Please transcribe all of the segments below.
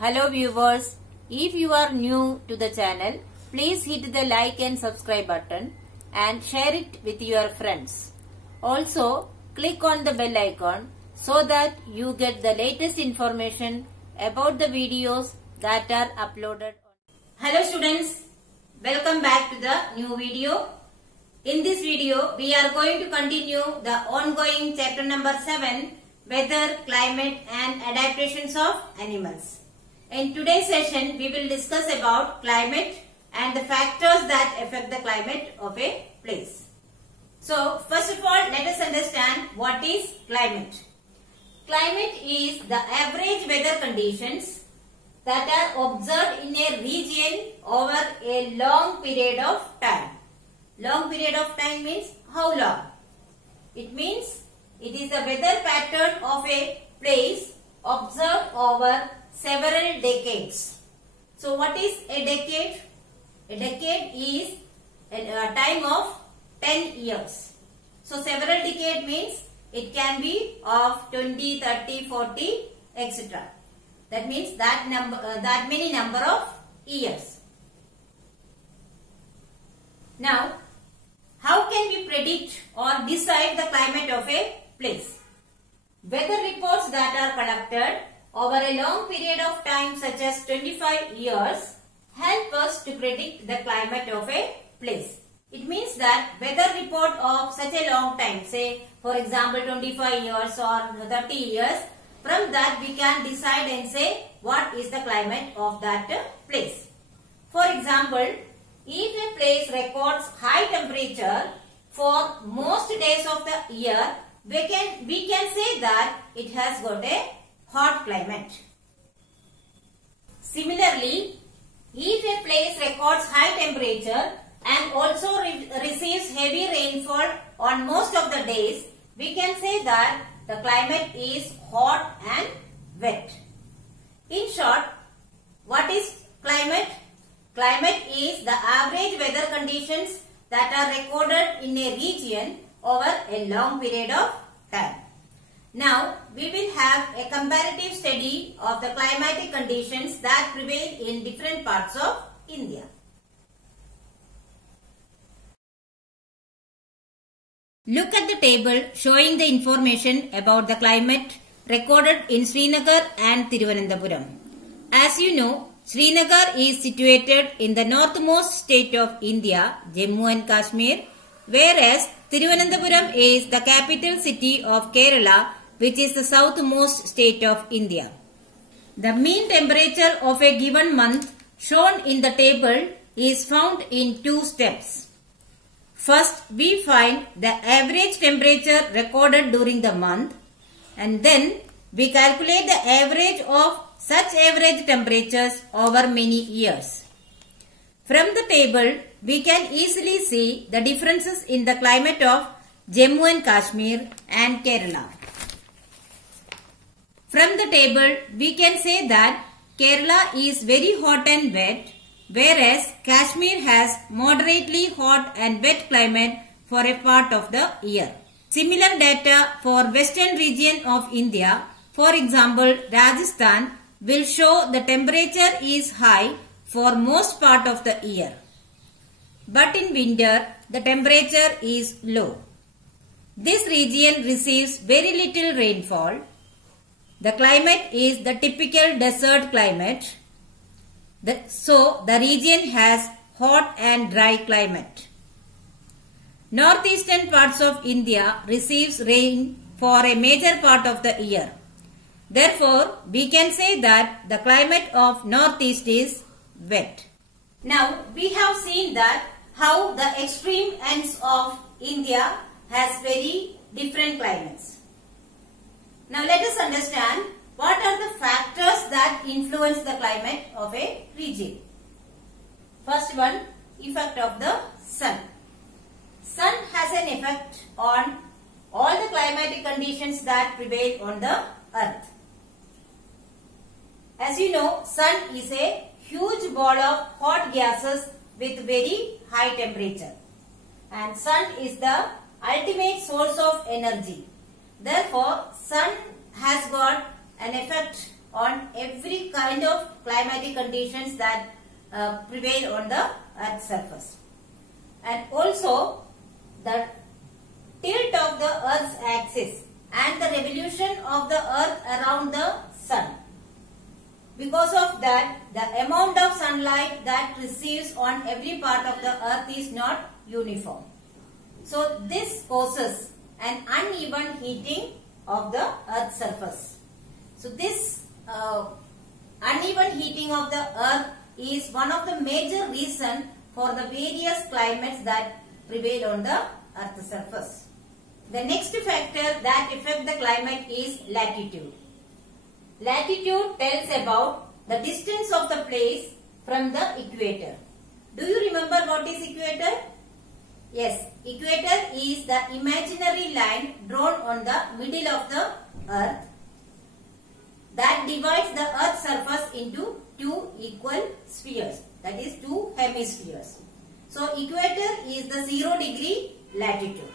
Hello viewers, if you are new to the channel, please hit the like and subscribe button and share it with your friends. Also, click on the bell icon so that you get the latest information about the videos that are uploaded. Hello students, welcome back to the new video. In this video, we are going to continue the ongoing chapter number 7, Weather, Climate and Adaptations of Animals. In today's session, we will discuss about climate and the factors that affect the climate of a place. So, first of all, let us understand what is climate. Climate is the average weather conditions that are observed in a region over a long period of time. Long period of time means how long? It means it is the weather pattern of a place observed over several decades. So what is a decade? A decade is a time of 10 years. So several decade means it can be of 20, 30, 40, etc. That means that many number of years. Now, how can we predict or decide the climate of a place? Weather reports that are collected over a long period of time such as 25 years help us to predict the climate of a place. It means that weather report of such a long time, say for example 25 years or 30 years, from that we can decide and say what is the climate of that place. For example, if a place records high temperature for most days of the year, we can say that it has got a hot climate. Similarly, if a place records high temperature and also receives heavy rainfall on most of the days, we can say that the climate is hot and wet. In short, what is climate? Climate is the average weather conditions that are recorded in a region over a long period of time. Now, we will have a comparative study of the climatic conditions that prevail in different parts of India. Look at the table showing the information about the climate recorded in Srinagar and Thiruvananthapuram. As you know, Srinagar is situated in the northmost state of India, Jammu and Kashmir, whereas Thiruvananthapuram is the capital city of Kerala, which is the southmost state of India. The mean temperature of a given month shown in the table is found in two steps. First, we find the average temperature recorded during the month, and then we calculate the average of such average temperatures over many years. From the table, we can easily see the differences in the climate of Jammu and Kashmir and Kerala. From the table, we can say that Kerala is very hot and wet, whereas Kashmir has moderately hot and wet climate for a part of the year. Similar data for western region of India, for example Rajasthan, will show the temperature is high for most part of the year. But in winter, the temperature is low. This region receives very little rainfall. The climate is the typical desert climate. So, the region has hot and dry climate. Northeastern parts of India receives rain for a major part of the year. Therefore, we can say that the climate of Northeast is wet. Now, we have seen that how the extreme ends of India has very different climates. Now, let us understand what are the factors that influence the climate of a region. First one, effect of the sun. Sun has an effect on all the climatic conditions that prevail on the earth. As you know, sun is a huge ball of hot gases with very high temperature. And sun is the ultimate source of energy. Therefore, sun has got an effect on every kind of climatic conditions that prevail on the Earth's surface. And also the tilt of the Earth's axis and the revolution of the Earth around the Sun. Because of that, the amount of sunlight that receives on every part of the Earth is not uniform. So this causes an uneven heating of the Earth's surface. So this uneven heating of the Earth is one of the major reasons for the various climates that prevail on the Earth's surface. The next factor that affects the climate is latitude. Latitude tells about the distance of the place from the equator. Do you remember what is equator? Yes, equator is the imaginary line drawn on the middle of the Earth that divides the Earth's surface into two equal spheres, that is two hemispheres. So equator is the 0-degree latitude.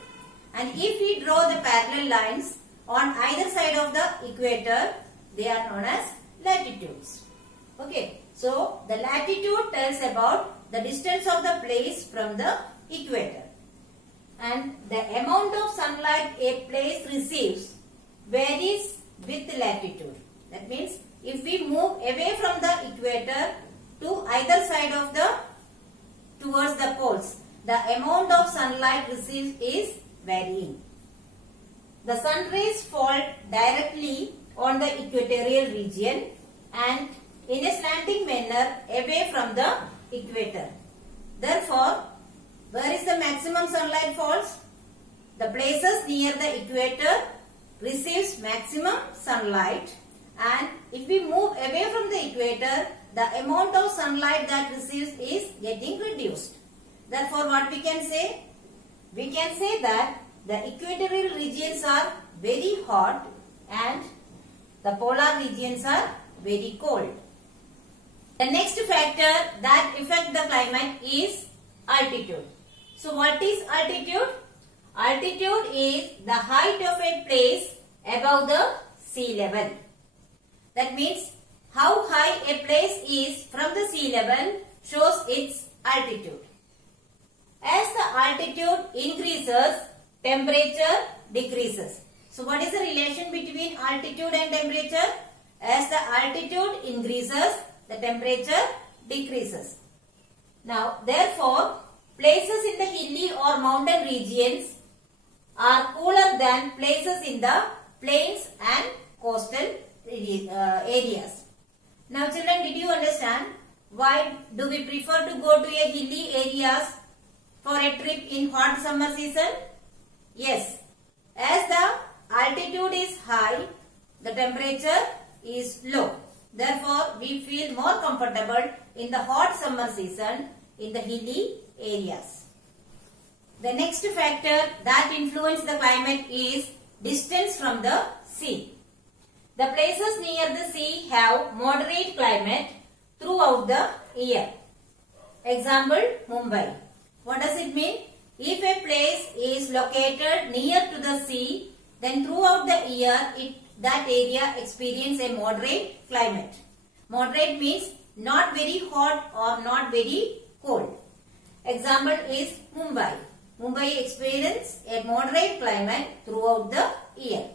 And if we draw the parallel lines on either side of the equator, they are known as latitudes. Okay, so the latitude tells about the distance of the place from the equator. And the amount of sunlight a place receives varies with latitude. That means if we move away from the equator to either side of the towards the poles, the amount of sunlight received is varying. The sun rays fall directly on the equatorial region and in a slanting manner away from the equator. Therefore, where is the maximum sunlight falls? The places near the equator receives maximum sunlight, and if we move away from the equator, the amount of sunlight that receives is getting reduced. Therefore, what we can say? We can say that the equatorial regions are very hot and the polar regions are very cold. The next factor that affects the climate is altitude. So what is altitude? Altitude is the height of a place above the sea level. That means how high a place is from the sea level shows its altitude. As the altitude increases, temperature decreases. So what is the relation between altitude and temperature? As the altitude increases, the temperature decreases. Now, therefore, places in the hilly or mountain regions are cooler than places in the plains and coastal areas. Now, children, did you understand why do we prefer to go to a hilly areas for a trip in hot summer season? Yes, as the altitude is high, the temperature is low. Therefore, we feel more comfortable in the hot summer season in the hilly areas. The next factor that influences the climate is distance from the sea. The places near the sea have moderate climate throughout the year. Example, Mumbai. What does it mean? If a place is located near to the sea, then throughout the year that area experiences a moderate climate. Moderate means not very hot or not very cold. Example is Mumbai. Mumbai experiences a moderate climate throughout the year.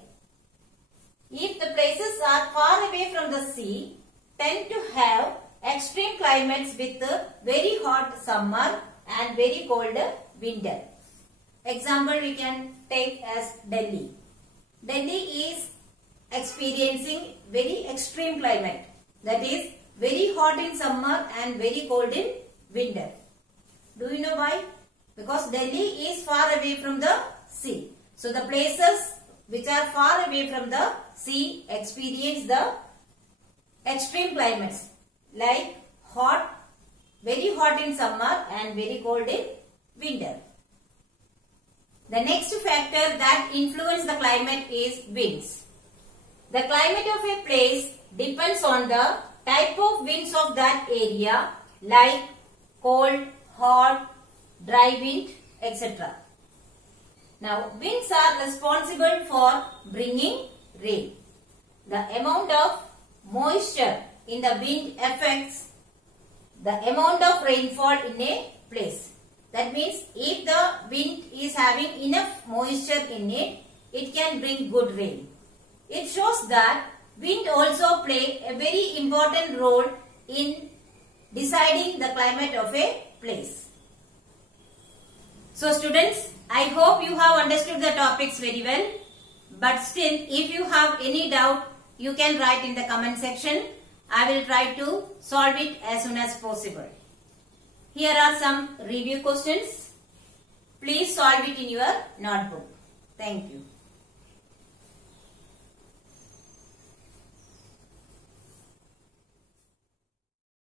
If the places are far away from the sea, tend to have extreme climates with very hot summer and very cold winter. Example we can take as Delhi. Delhi is experiencing very extreme climate, that is very hot in summer and very cold in winter. Do you know why? Because Delhi is far away from the sea. So the places which are far away from the sea experience the extreme climates like very hot in summer and very cold in winter. The next factor that influences the climate is winds. The climate of a place depends on the type of winds of that area like cold, hot, dry wind, etc. Now, winds are responsible for bringing rain. The amount of moisture in the wind affects the amount of rainfall in a place. That means if the wind is having enough moisture in it, it can bring good rain. It shows that wind also play a very important role in deciding the climate of a place. So students, I hope you have understood the topics very well. But still, if you have any doubt, you can write in the comment section. I will try to solve it as soon as possible. Here are some review questions. Please solve it in your notebook. Thank you.